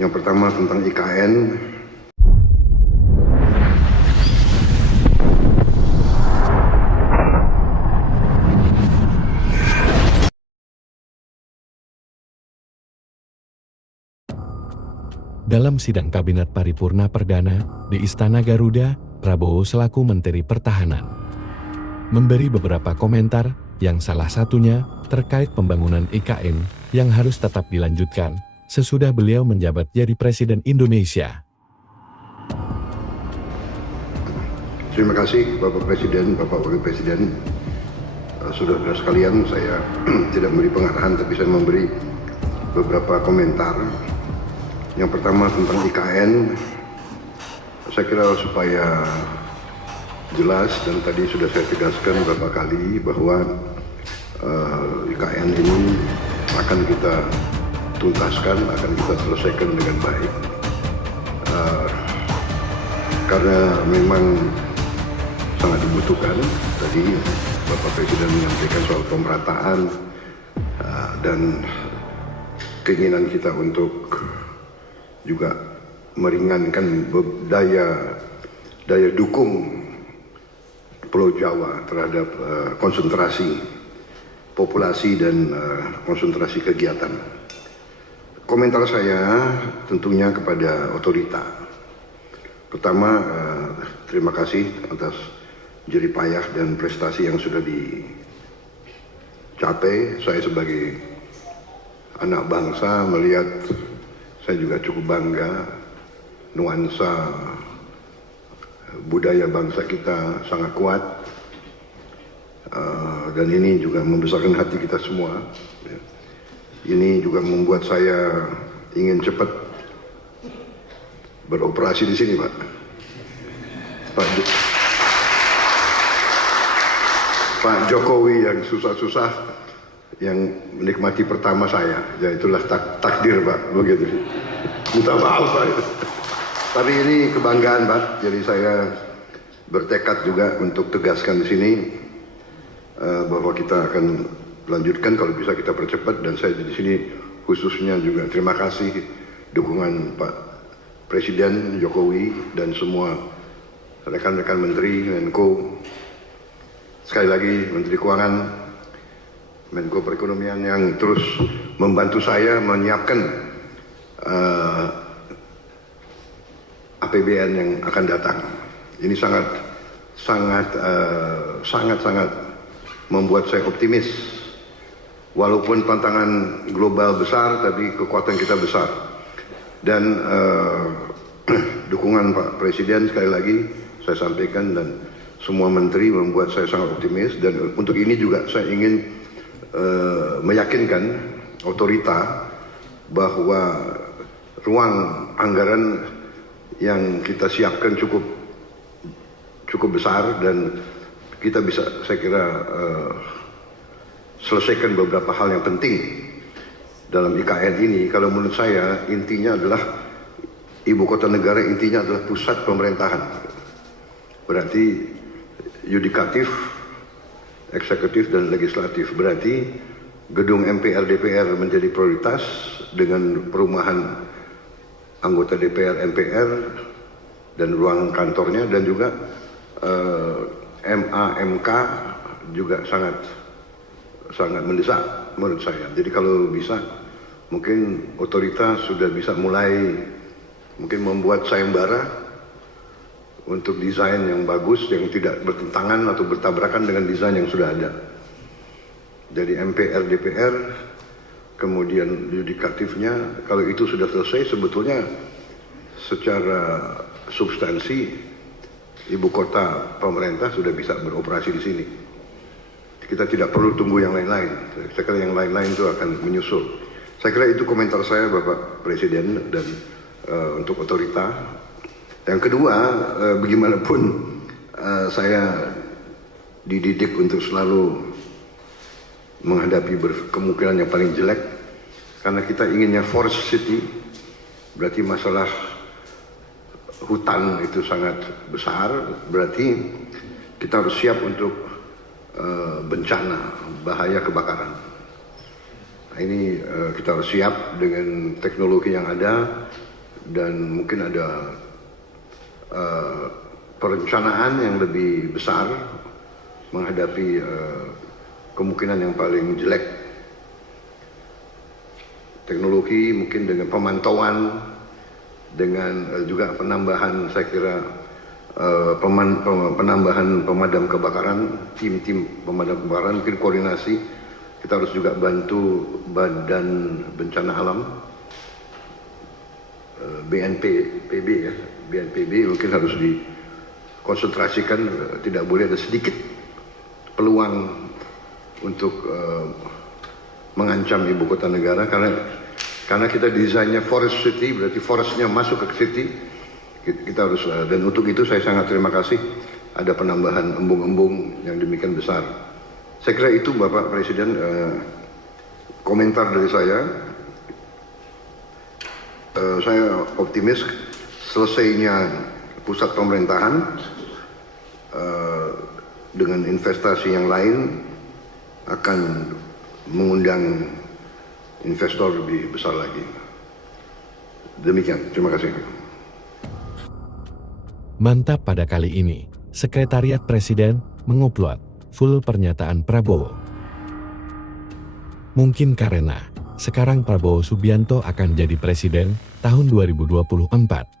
Yang pertama tentang IKN. Dalam sidang Kabinet Paripurna Perdana di Istana Garuda, Prabowo selaku Menteri Pertahanan memberi beberapa komentar yang salah satunya terkait pembangunan IKN yang harus tetap dilanjutkan sesudah beliau menjabat jadi Presiden Indonesia. Terima kasih Bapak Presiden, Bapak Wakil Presiden. Saudara-saudara sekalian, saya tidak memberi pengarahan tapi saya memberi beberapa komentar. Yang pertama tentang IKN, saya kira supaya jelas dan tadi sudah saya tegaskan beberapa kali bahwa IKN ini akan kita tuntaskan, akan kita selesaikan dengan baik. Karena memang sangat dibutuhkan. Tadi Bapak Presiden menyampaikan soal pemerataan dan keinginan kita untuk juga meringankan daya dukung Pulau Jawa terhadap konsentrasi populasi dan konsentrasi kegiatan. Komentar saya tentunya kepada otorita. Pertama, terima kasih atas jerih payah dan prestasi yang sudah dicapai. Saya sebagai anak bangsa melihat, saya juga cukup bangga nuansa budaya bangsa kita sangat kuat, dan ini juga membesarkan hati kita semua. Ini juga membuat saya ingin cepat beroperasi di sini, Pak Jokowi yang susah-susah yang menikmati pertama saya, ya itulah takdir Pak, begitu. Minta maaf Pak. Tapi ini kebanggaan Pak, jadi saya bertekad juga untuk tegaskan di sini bahwa kita akan lanjutkan, kalau bisa kita percepat, dan saya di sini khususnya juga terima kasih dukungan Pak Presiden Jokowi dan semua rekan-rekan Menteri, Menko, sekali lagi Menteri Keuangan, Menko Perekonomian yang terus membantu saya menyiapkan APBN yang akan datang. Ini sangat membuat saya optimis. Walaupun tantangan global besar, tapi kekuatan kita besar. Dan dukungan Pak Presiden sekali lagi saya sampaikan dan semua menteri membuat saya sangat optimis. Dan untuk ini juga saya ingin meyakinkan otorita bahwa ruang anggaran yang kita siapkan cukup besar dan kita bisa, saya kira, selesaikan beberapa hal yang penting dalam IKN ini. Kalau menurut saya intinya adalah ibu kota negara, intinya adalah pusat pemerintahan. Berarti yudikatif, eksekutif dan legislatif. Berarti gedung MPR DPR menjadi prioritas dengan perumahan anggota DPR MPR dan ruang kantornya, dan juga MA MK juga sangat mendesak menurut saya. Jadi kalau bisa mungkin otoritas sudah bisa mulai mungkin membuat sayembara untuk desain yang bagus, yang tidak bertentangan atau bertabrakan dengan desain yang sudah ada. Jadi MPR DPR, kemudian yudikatifnya, kalau itu sudah selesai, sebetulnya secara substansi ibu kota pemerintah sudah bisa beroperasi di sini. Kita tidak perlu tunggu yang lain-lain. Saya kira yang lain-lain itu akan menyusul. Saya kira itu komentar saya Bapak Presiden dan untuk otorita. Yang kedua, bagaimanapun saya dididik untuk selalu menghadapi kemungkinan yang paling jelek, karena kita inginnya forest city, berarti masalah hutan itu sangat besar, berarti kita harus siap untuk bencana, bahaya kebakaran. Nah, ini kita harus siap dengan teknologi yang ada, dan mungkin ada perencanaan yang lebih besar menghadapi kemungkinan yang paling jelek. Teknologi mungkin dengan pemantauan, dengan juga penambahan, saya kira penambahan pemadam kebakaran, tim-tim pemadam kebakaran, mungkin koordinasi. Kita harus juga bantu Badan Bencana Alam, BNPB ya, BNPB mungkin harus dikonsentrasikan, tidak boleh ada sedikit peluang untuk mengancam ibu kota negara, karena kita desainnya forest city, berarti forestnya masuk ke city. Kita harus, dan untuk itu saya sangat terima kasih ada penambahan embung-embung yang demikian besar. Saya kira itu Bapak Presiden komentar dari saya. Saya optimis selesainya pusat pemerintahan dengan investasi yang lain akan mengundang investor lebih besar lagi. Demikian, terima kasih. Mantap, pada kali ini, Sekretariat Presiden mengupload full pernyataan Prabowo. Mungkin karena sekarang Prabowo Subianto akan jadi presiden tahun 2024.